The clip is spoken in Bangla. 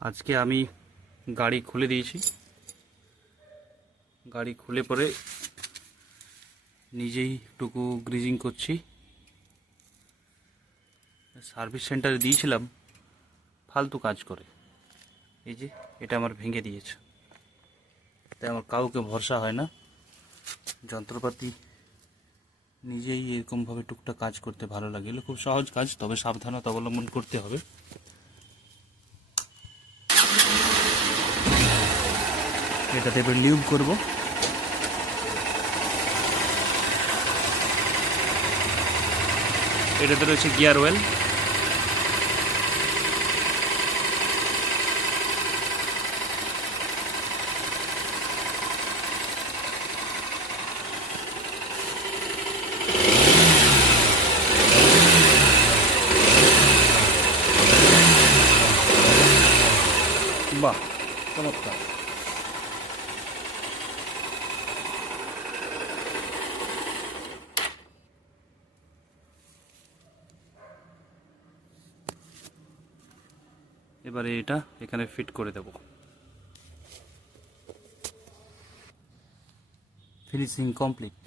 আজকে আমি গাড়ি খুলে দিয়েছি। গাড়ি খুলে পরে নিজেই টুকু গ্রিজিং করছি। সার্ভিস সেন্টারে দিয়েছিলাম, ফালতু কাজ করে। এই যে এটা আমার ভেঙে দিয়েছে, তাই আমার কাউকে ভরসা হয় না। যন্ত্রপাতি নিজেই এরকমভাবে টুকটাক কাজ করতে ভালো লাগে। এগুলো খুব সহজ কাজ, তবে সাবধানতা অবলম্বন করতে হবে। এটাতে এবার লিউব করব। এটাতে রয়েছে গিয়ার অয়েল। বাহ, চমৎকার। এবারে এটা এখানে ফিট করে দেব। Finishing complete.